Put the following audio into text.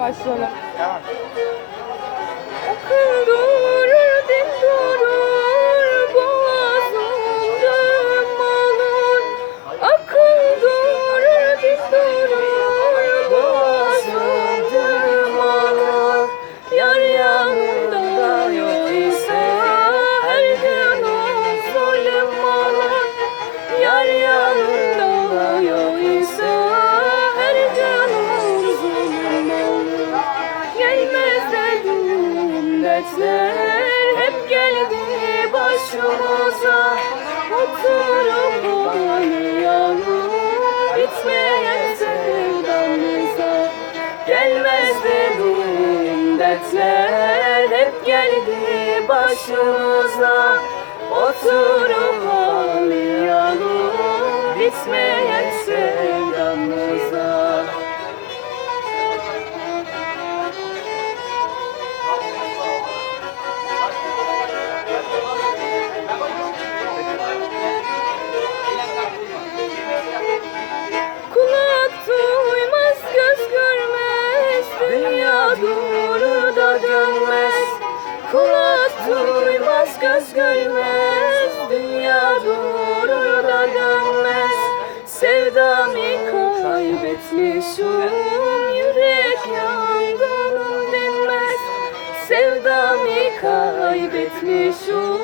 başlayalım. Tamam. Akıl durur, din durur, boğazımdan olur. Akıl durur, din durur, boğazımdan olur. Yar yanında yok ise her gün o. Yar dertler hep geldi başımıza. Oturup oynayalım bitmeyen sevdamıza. Gelmez dedim dertler hep geldi başımıza. Oturup oynayalım bitmeyen Kulak duymaz, göz görmez, dünya durur da dönmez. Sevdamı kaybetmişim, yürek yangınım dinmez. Sevdamı kaybetmişim,